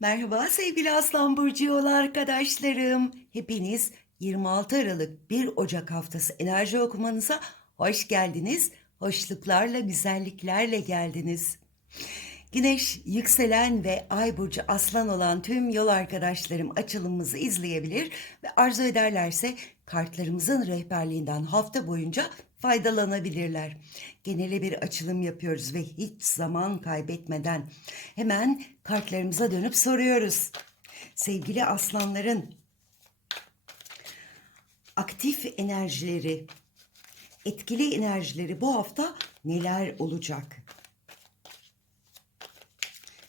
Merhaba sevgili Aslan Burcu yol arkadaşlarım. Hepiniz 26 Aralık 1 Ocak haftası enerji okumanıza hoş geldiniz. Hoşluklarla, güzelliklerle geldiniz. Güneş, yükselen ve ay burcu aslan olan tüm yol arkadaşlarım açılımımızı izleyebilir ve arzu ederlerse kartlarımızın rehberliğinden hafta boyunca faydalanabilirler. Genele bir açılım yapıyoruz ve hiç zaman kaybetmeden hemen kartlarımıza dönüp soruyoruz. Sevgili aslanların aktif enerjileri, etkili enerjileri bu hafta neler olacak?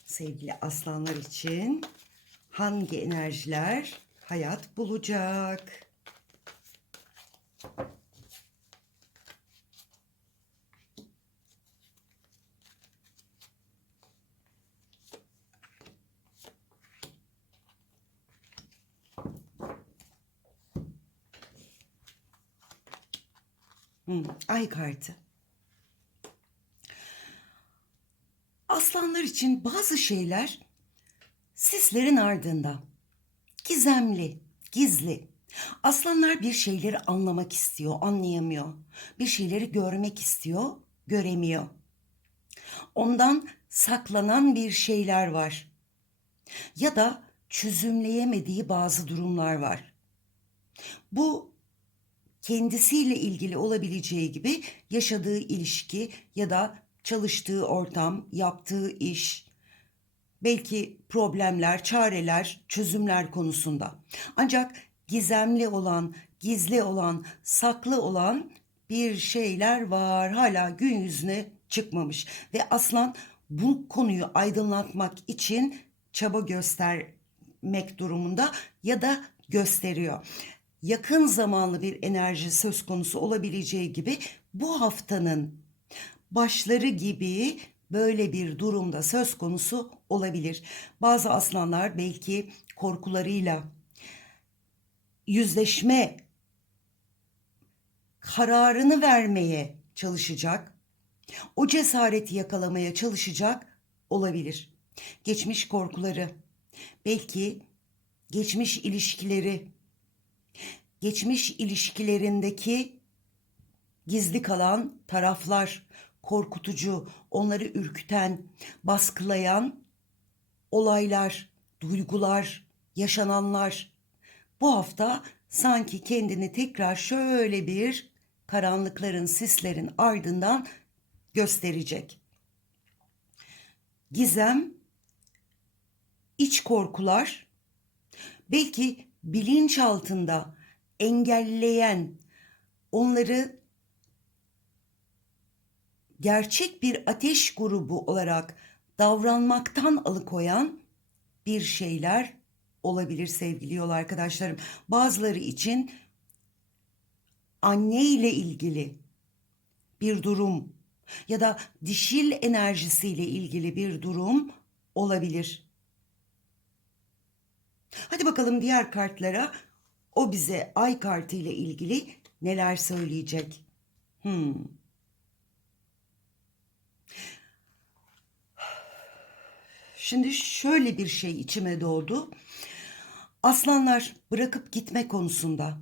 Sevgili aslanlar için hangi enerjiler hayat bulacak? Hmm, ay kartı. Aslanlar için bazı şeyler sislerin ardında. Gizemli, gizli. Aslanlar bir şeyleri anlamak istiyor, anlayamıyor. Bir şeyleri görmek istiyor, göremiyor. Ondan saklanan bir şeyler var. Ya da çözümleyemediği bazı durumlar var. Bu kendisiyle ilgili olabileceği gibi yaşadığı ilişki ya da çalıştığı ortam, yaptığı iş, belki problemler, çareler, çözümler konusunda. Ancak gizemli olan, gizli olan, saklı olan bir şeyler var. Hala gün yüzüne çıkmamış ve aslan bu konuyu aydınlatmak için çaba göstermek durumunda ya da gösteriyor yakın zamanlı bir enerji söz konusu olabileceği gibi bu haftanın başları gibi böyle bir durumda söz konusu olabilir. Bazı aslanlar belki korkularıyla yüzleşme kararını vermeye çalışacak. O cesareti yakalamaya çalışacak olabilir. Geçmiş korkuları, belki geçmiş ilişkileri geçmiş ilişkilerindeki gizli kalan taraflar, korkutucu, onları ürküten, baskılayan olaylar, duygular, yaşananlar bu hafta sanki kendini tekrar şöyle bir karanlıkların, sislerin ardından gösterecek. Gizem, iç korkular, belki bilinç altında engelleyen, onları gerçek bir ateş grubu olarak davranmaktan alıkoyan bir şeyler olabilir sevgili yol arkadaşlarım. Bazıları için anne ile ilgili bir durum ya da dişil enerjisiyle ilgili bir durum olabilir. Hadi bakalım diğer kartlara o bize ay kartı ile ilgili neler söyleyecek? Hmm. Şimdi şöyle bir şey içime doğdu. Aslanlar bırakıp gitme konusunda,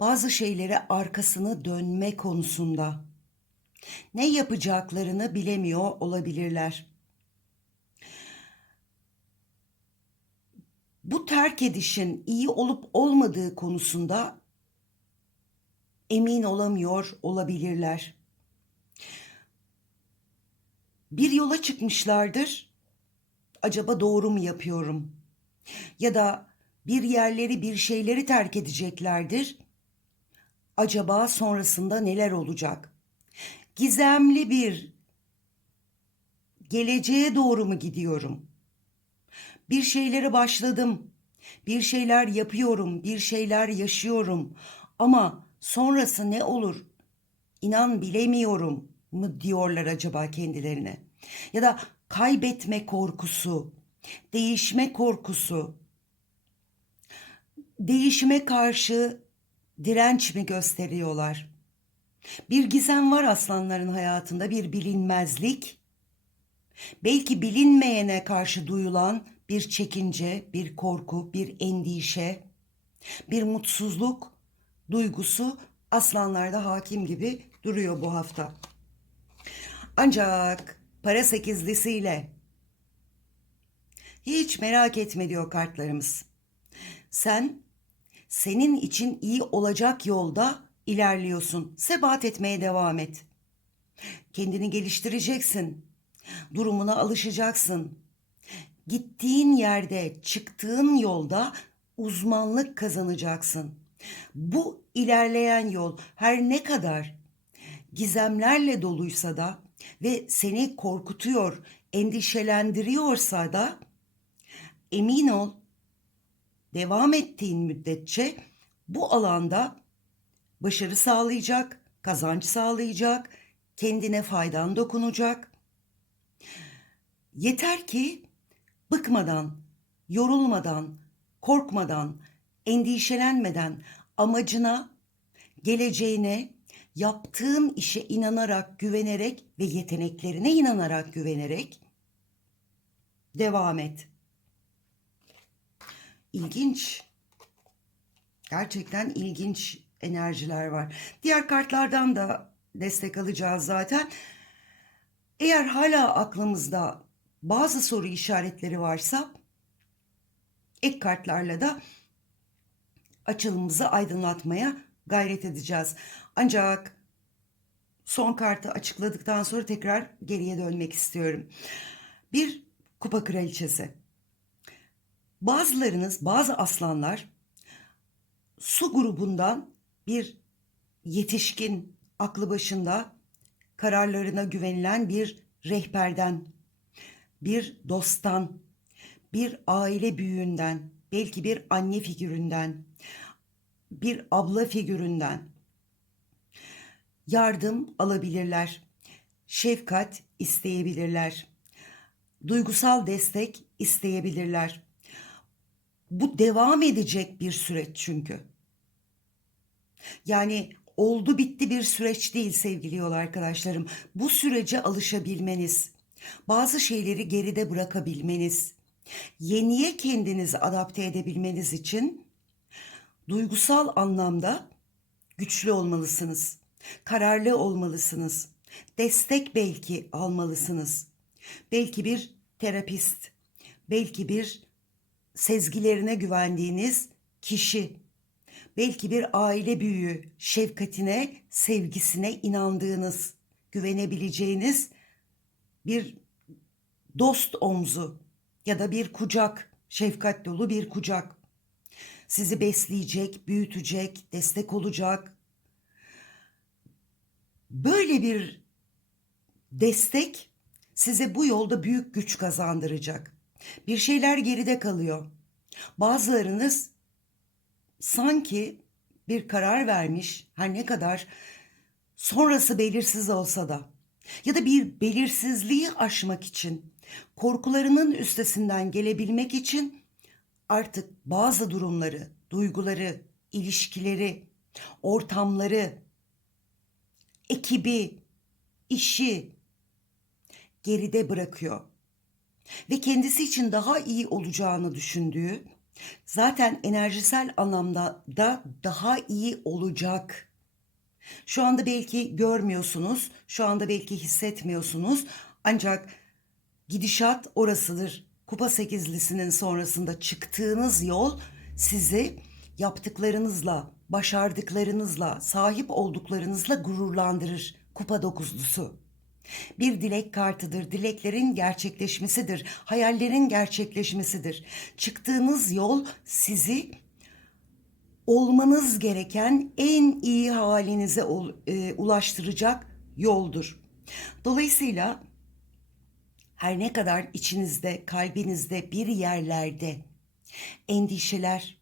bazı şeylere arkasını dönme konusunda ne yapacaklarını bilemiyor olabilirler. Bu terk edişin iyi olup olmadığı konusunda emin olamıyor olabilirler. Bir yola çıkmışlardır. Acaba doğru mu yapıyorum? Ya da bir yerleri, bir şeyleri terk edeceklerdir. Acaba sonrasında neler olacak? Gizemli bir geleceğe doğru mu gidiyorum?'' Bir şeylere başladım. Bir şeyler yapıyorum, bir şeyler yaşıyorum. Ama sonrası ne olur? İnan bilemiyorum mı diyorlar acaba kendilerine? Ya da kaybetme korkusu, değişme korkusu, değişime karşı direnç mi gösteriyorlar? Bir gizem var aslanların hayatında, bir bilinmezlik belki bilinmeyene karşı duyulan bir çekince, bir korku, bir endişe, bir mutsuzluk duygusu aslanlarda hakim gibi duruyor bu hafta. Ancak para sekizlisiyle hiç merak etme diyor kartlarımız. Sen senin için iyi olacak yolda ilerliyorsun. Sebat etmeye devam et. Kendini geliştireceksin. Durumuna alışacaksın. Gittiğin yerde, çıktığın yolda uzmanlık kazanacaksın. Bu ilerleyen yol her ne kadar gizemlerle doluysa da ve seni korkutuyor, endişelendiriyorsa da emin ol devam ettiğin müddetçe bu alanda başarı sağlayacak, kazanç sağlayacak, kendine faydan dokunacak. Yeter ki bıkmadan, yorulmadan, korkmadan, endişelenmeden amacına, geleceğine, yaptığın işe inanarak, güvenerek ve yeteneklerine inanarak güvenerek devam et. İlginç. Gerçekten ilginç enerjiler var. Diğer kartlardan da destek alacağız zaten. Eğer hala aklımızda bazı soru işaretleri varsa ek kartlarla da açılımımızı aydınlatmaya gayret edeceğiz. Ancak son kartı açıkladıktan sonra tekrar geriye dönmek istiyorum. Bir kupa kraliçesi. Bazılarınız, bazı aslanlar su grubundan bir yetişkin, aklı başında kararlarına güvenilen bir rehberden, bir dosttan, bir aile büyüğünden, belki bir anne figüründen, bir abla figüründen yardım alabilirler. Şefkat isteyebilirler. Duygusal destek isteyebilirler. Bu devam edecek bir süreç çünkü. Yani oldu bitti bir süreç değil sevgili yol arkadaşlarım. Bu sürece alışabilmeniz, bazı şeyleri geride bırakabilmeniz, yeniye kendinizi adapte edebilmeniz için duygusal anlamda güçlü olmalısınız. Kararlı olmalısınız. Destek belki almalısınız. Belki bir terapist, belki bir sezgilerine güvendiğiniz kişi, belki bir aile büyüğü, şefkatine, sevgisine inandığınız, güvenebileceğiniz bir dost omzu ya da bir kucak, şefkat dolu bir kucak. Sizi besleyecek, büyütecek, destek olacak. Böyle bir destek size bu yolda büyük güç kazandıracak. Bir şeyler geride kalıyor. Bazılarınız sanki bir karar vermiş her ne kadar sonrası belirsiz olsa da ya da bir belirsizliği aşmak için korkularının üstesinden gelebilmek için artık bazı durumları, duyguları, ilişkileri, ortamları, ekibi, işi geride bırakıyor. Ve kendisi için daha iyi olacağını düşündüğü, zaten enerjisel anlamda da daha iyi olacak. Şu anda belki görmüyorsunuz, şu anda belki hissetmiyorsunuz ancak gidişat orasıdır. Kupa sekizlisinin sonrasında çıktığınız yol sizi yaptıklarınızla, başardıklarınızla, sahip olduklarınızla gururlandırır. Kupa dokuzlusu. Bir dilek kartıdır, dileklerin gerçekleşmesidir, hayallerin gerçekleşmesidir. Çıktığınız yol sizi olmanız gereken en iyi halinize e, ulaştıracak yoldur. Dolayısıyla her ne kadar içinizde, kalbinizde bir yerlerde endişeler,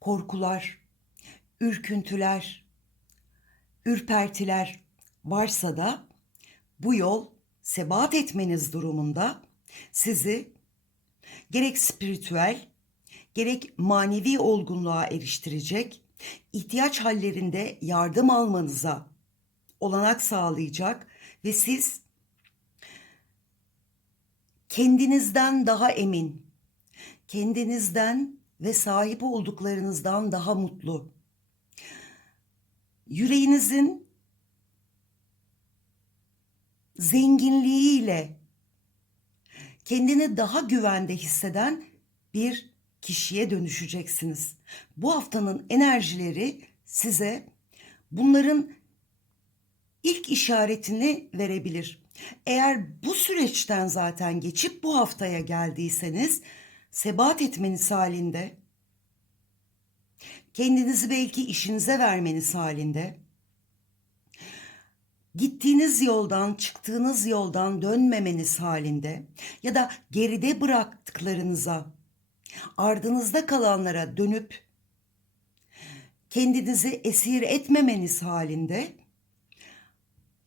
korkular, ürküntüler, ürpertiler varsa da bu yol sebat etmeniz durumunda sizi gerek spiritüel gerek manevi olgunluğa eriştirecek, ihtiyaç hallerinde yardım almanıza olanak sağlayacak ve siz kendinizden daha emin, kendinizden ve sahip olduklarınızdan daha mutlu. Yüreğinizin zenginliğiyle kendini daha güvende hisseden bir kişiye dönüşeceksiniz. Bu haftanın enerjileri size bunların ilk işaretini verebilir. Eğer bu süreçten zaten geçip bu haftaya geldiyseniz sebat etmeniz halinde kendinizi belki işinize vermeniz halinde gittiğiniz yoldan, çıktığınız yoldan dönmemeniz halinde ya da geride bıraktıklarınıza, ardınızda kalanlara dönüp kendinizi esir etmemeniz halinde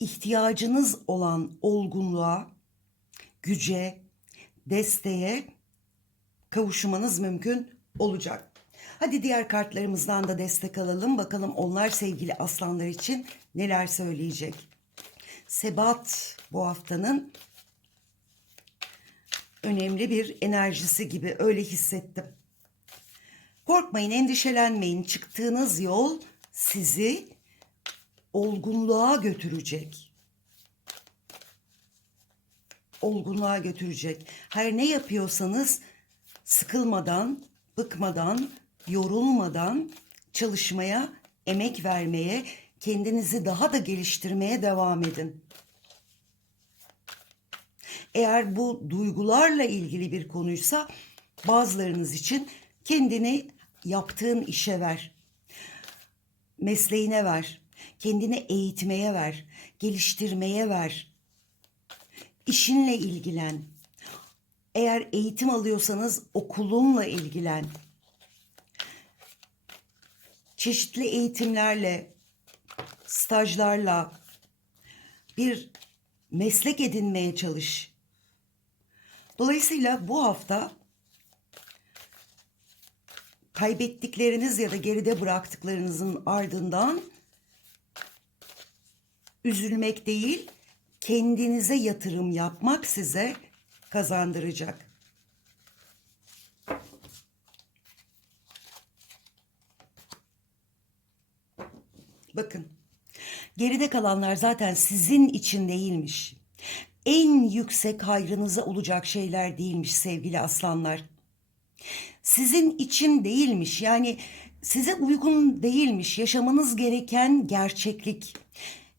ihtiyacınız olan olgunluğa, güce, desteğe kavuşmanız mümkün olacak. Hadi diğer kartlarımızdan da destek alalım. Bakalım onlar sevgili aslanlar için neler söyleyecek. Sebat bu haftanın önemli bir enerjisi gibi öyle hissettim. Korkmayın, endişelenmeyin. Çıktığınız yol sizi olgunluğa götürecek. Olgunluğa götürecek. Her ne yapıyorsanız sıkılmadan, bıkmadan, yorulmadan çalışmaya, emek vermeye, kendinizi daha da geliştirmeye devam edin. Eğer bu duygularla ilgili bir konuysa bazılarınız için kendini yaptığın işe ver. Mesleğine ver. Kendini eğitmeye ver. Geliştirmeye ver. İşinle ilgilen. Eğer eğitim alıyorsanız okulunla ilgilen. Çeşitli eğitimlerle, stajlarla bir meslek edinmeye çalış. Dolayısıyla bu hafta kaybettikleriniz ya da geride bıraktıklarınızın ardından üzülmek değil, kendinize yatırım yapmak size kazandıracak. Bakın, geride kalanlar zaten sizin için değilmiş. En yüksek hayrınıza olacak şeyler değilmiş sevgili aslanlar. Sizin için değilmiş yani size uygun değilmiş yaşamanız gereken gerçeklik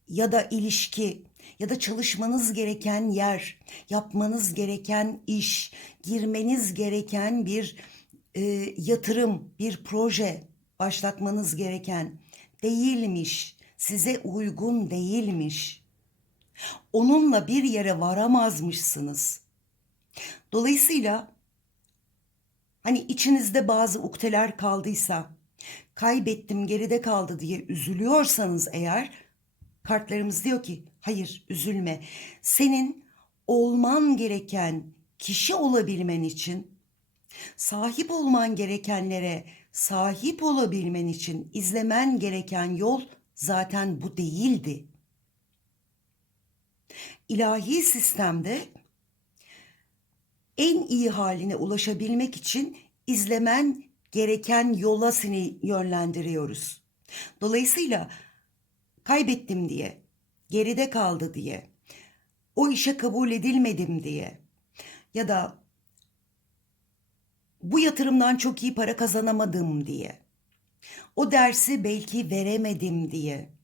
ya da ilişki ya da çalışmanız gereken yer, yapmanız gereken iş, girmeniz gereken bir e, yatırım, bir proje başlatmanız gereken değilmiş, size uygun değilmiş. Onunla bir yere varamazmışsınız. Dolayısıyla hani içinizde bazı ukteler kaldıysa, kaybettim geride kaldı diye üzülüyorsanız eğer kartlarımız diyor ki hayır üzülme. Senin olman gereken kişi olabilmen için sahip olman gerekenlere sahip olabilmen için izlemen gereken yol zaten bu değildi. İlahi sistemde en iyi haline ulaşabilmek için izlemen gereken yola seni yönlendiriyoruz. Dolayısıyla kaybettim diye, geride kaldı diye, o işe kabul edilmedim diye ya da bu yatırımdan çok iyi para kazanamadım diye. O dersi belki veremedim diye.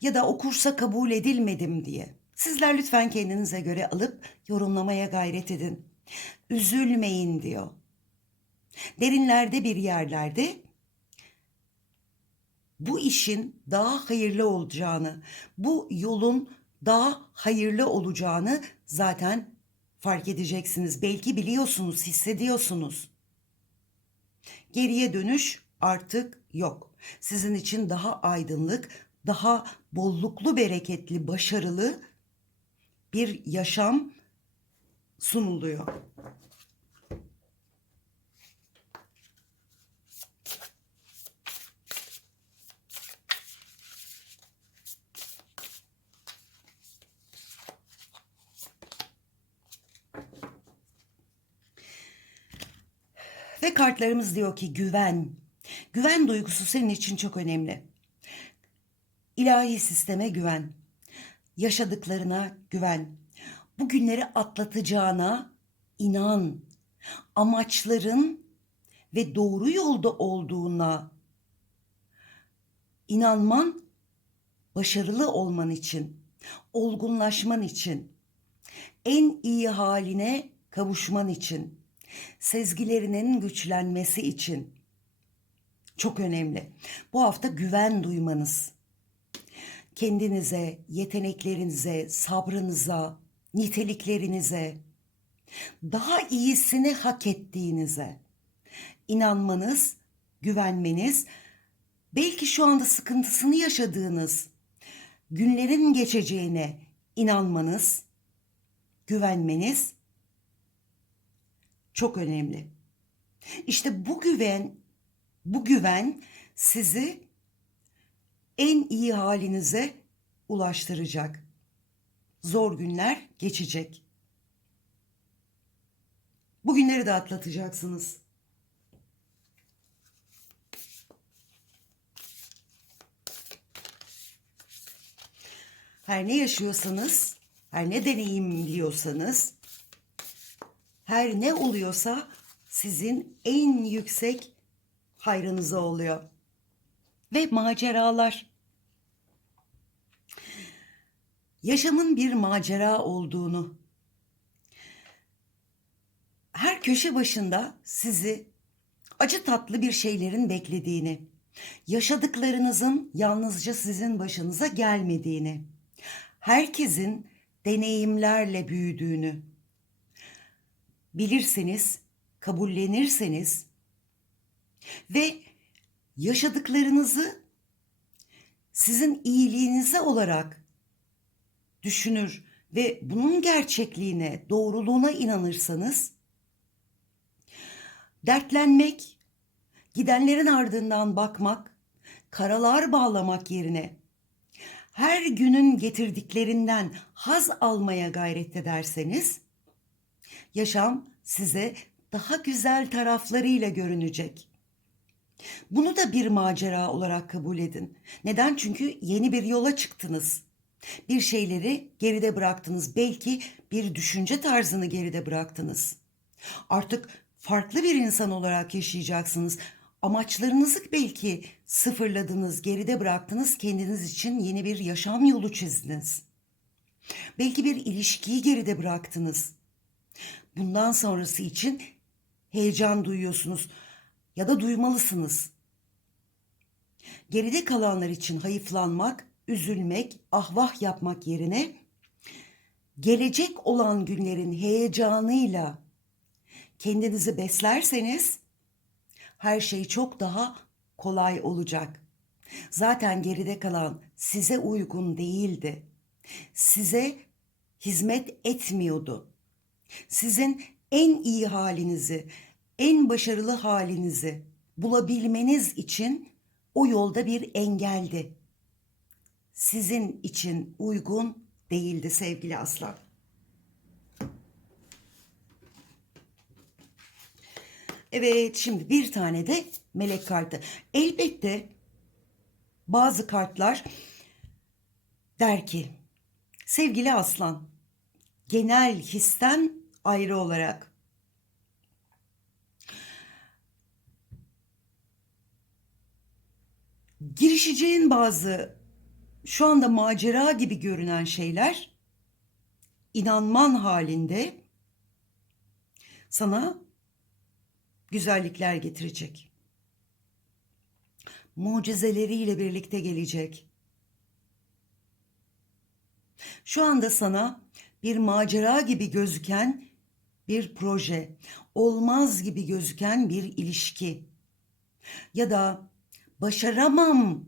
Ya da o kursa kabul edilmedim diye. Sizler lütfen kendinize göre alıp yorumlamaya gayret edin. Üzülmeyin diyor. Derinlerde bir yerlerde bu işin daha hayırlı olacağını, bu yolun daha hayırlı olacağını zaten fark edeceksiniz. Belki biliyorsunuz, hissediyorsunuz. Geriye dönüş artık yok. Sizin için daha aydınlık, daha bolluklu, bereketli, başarılı bir yaşam sunuluyor. Ve kartlarımız diyor ki güven. Güven duygusu senin için çok önemli. İlahi sisteme güven. Yaşadıklarına güven. Bu günleri atlatacağına inan. Amaçların ve doğru yolda olduğuna inanman başarılı olman için, olgunlaşman için, en iyi haline kavuşman için, sezgilerinin güçlenmesi için çok önemli. Bu hafta güven duymanız, kendinize, yeteneklerinize, sabrınıza, niteliklerinize, daha iyisini hak ettiğinize inanmanız, güvenmeniz, belki şu anda sıkıntısını yaşadığınız günlerin geçeceğine inanmanız, güvenmeniz çok önemli. İşte bu güven, bu güven sizi en iyi halinize ulaştıracak. Zor günler geçecek. Bu günleri de atlatacaksınız. Her ne yaşıyorsanız, her ne deneyimliyorsanız, her ne oluyorsa sizin en yüksek hayrınıza oluyor. Ve maceralar. Yaşamın bir macera olduğunu, her köşe başında sizi acı tatlı bir şeylerin beklediğini, yaşadıklarınızın yalnızca sizin başınıza gelmediğini, herkesin deneyimlerle büyüdüğünü bilirseniz, kabullenirseniz ve yaşadıklarınızı sizin iyiliğinize olarak düşünür ve bunun gerçekliğine, doğruluğuna inanırsanız dertlenmek, gidenlerin ardından bakmak, karalar bağlamak yerine her günün getirdiklerinden haz almaya gayret ederseniz yaşam size daha güzel taraflarıyla görünecek. Bunu da bir macera olarak kabul edin. Neden? Çünkü yeni bir yola çıktınız. Bir şeyleri geride bıraktınız. Belki bir düşünce tarzını geride bıraktınız. Artık farklı bir insan olarak yaşayacaksınız. Amaçlarınızı belki sıfırladınız, geride bıraktınız. Kendiniz için yeni bir yaşam yolu çizdiniz. Belki bir ilişkiyi geride bıraktınız. Bundan sonrası için heyecan duyuyorsunuz ya da duymalısınız. Geride kalanlar için hayıflanmak, üzülmek, ahvah yapmak yerine gelecek olan günlerin heyecanıyla kendinizi beslerseniz her şey çok daha kolay olacak. Zaten geride kalan size uygun değildi. Size hizmet etmiyordu. Sizin en iyi halinizi, en başarılı halinizi bulabilmeniz için o yolda bir engeldi. Sizin için uygun değildi sevgili aslan. Evet, şimdi bir tane de melek kartı. Elbette bazı kartlar der ki, sevgili aslan, genel histen ayrı olarak girişeceğin bazı şu anda macera gibi görünen şeyler inanman halinde sana güzellikler getirecek. Mucizeleriyle birlikte gelecek. Şu anda sana bir macera gibi gözüken bir proje, olmaz gibi gözüken bir ilişki ya da başaramam,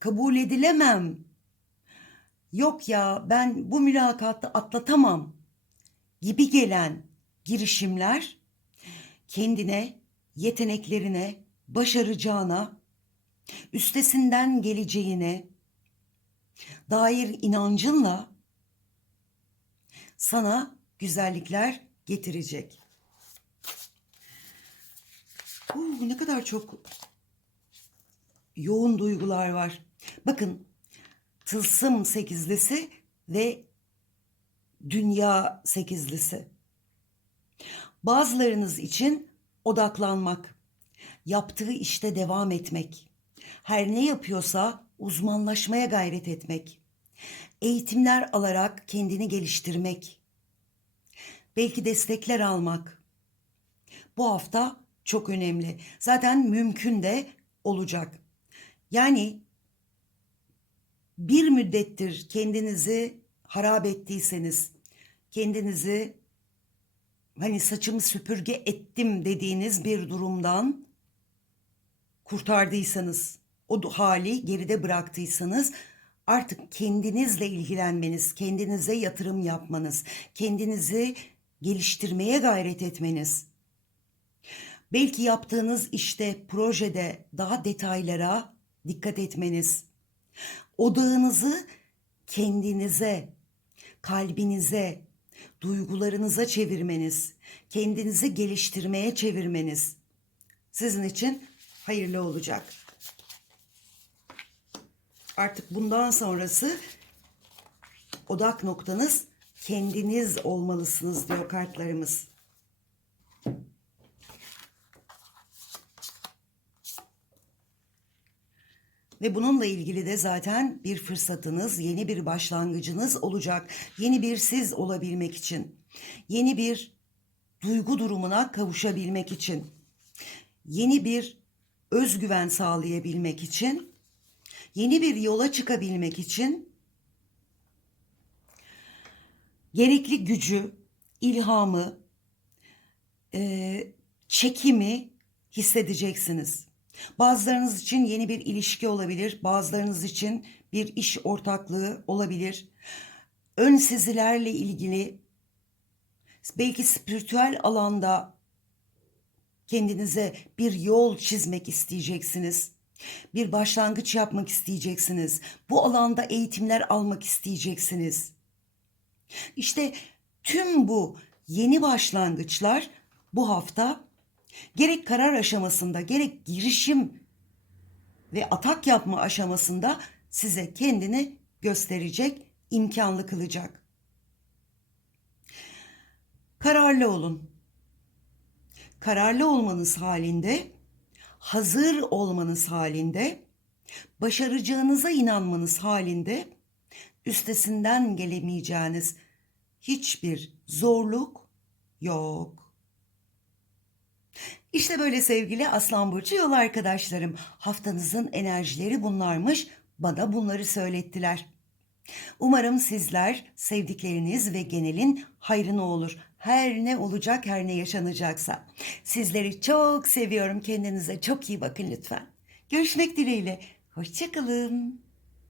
kabul edilemem, yok ya ben bu mülakatı atlatamam gibi gelen girişimler kendine, yeteneklerine, başaracağına, üstesinden geleceğine dair inancınla sana güzellikler getirecek. Uu, ne kadar çok yoğun duygular var. Bakın tılsım sekizlisi ve dünya sekizlisi. Bazılarınız için odaklanmak, yaptığı işte devam etmek, her ne yapıyorsa uzmanlaşmaya gayret etmek, eğitimler alarak kendini geliştirmek, belki destekler almak. Bu hafta çok önemli. Zaten mümkün de olacak. Yani bir müddettir kendinizi harap ettiyseniz, kendinizi hani saçımı süpürge ettim dediğiniz bir durumdan kurtardıysanız, o hali geride bıraktıysanız artık kendinizle ilgilenmeniz, kendinize yatırım yapmanız, kendinizi geliştirmeye gayret etmeniz, belki yaptığınız işte, projede daha detaylara dikkat etmeniz, odağınızı kendinize, kalbinize, duygularınıza çevirmeniz, kendinizi geliştirmeye çevirmeniz sizin için hayırlı olacak. Artık bundan sonrası odak noktanız kendiniz olmalısınız diyor kartlarımız. Ve bununla ilgili de zaten bir fırsatınız, yeni bir başlangıcınız olacak. Yeni bir siz olabilmek için, yeni bir duygu durumuna kavuşabilmek için, yeni bir özgüven sağlayabilmek için, yeni bir yola çıkabilmek için gerekli gücü, ilhamı, çekimi hissedeceksiniz. Bazılarınız için yeni bir ilişki olabilir, bazılarınız için bir iş ortaklığı olabilir. Ön sezilerle ilgili belki spiritüel alanda kendinize bir yol çizmek isteyeceksiniz. Bir başlangıç yapmak isteyeceksiniz. Bu alanda eğitimler almak isteyeceksiniz. İşte tüm bu yeni başlangıçlar bu hafta gerek karar aşamasında gerek girişim ve atak yapma aşamasında size kendini gösterecek, imkanlı kılacak. Kararlı olun. Kararlı olmanız halinde, hazır olmanız halinde, başaracağınıza inanmanız halinde üstesinden gelemeyeceğiniz hiçbir zorluk yok. İşte böyle sevgili Aslan Burcu yol arkadaşlarım. Haftanızın enerjileri bunlarmış. Bana bunları söylettiler. Umarım sizler sevdikleriniz ve genelin hayrına olur. Her ne olacak, her ne yaşanacaksa. Sizleri çok seviyorum. Kendinize çok iyi bakın lütfen. Görüşmek dileğiyle. Hoşçakalın.